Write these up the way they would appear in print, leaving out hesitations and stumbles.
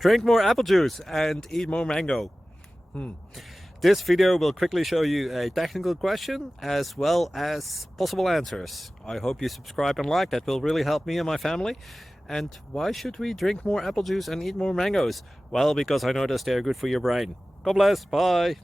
Drink more apple juice and eat more mango. This video will quickly show you a technical question as well as possible answers. I hope you subscribe and like, that will really help me and my family. And why should we drink more apple juice and eat more mangoes? Well, because I noticed they're good for your brain. God bless, bye.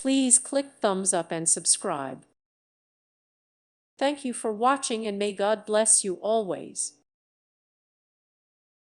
Please click thumbs up and subscribe. Thank you for watching and may God bless you always.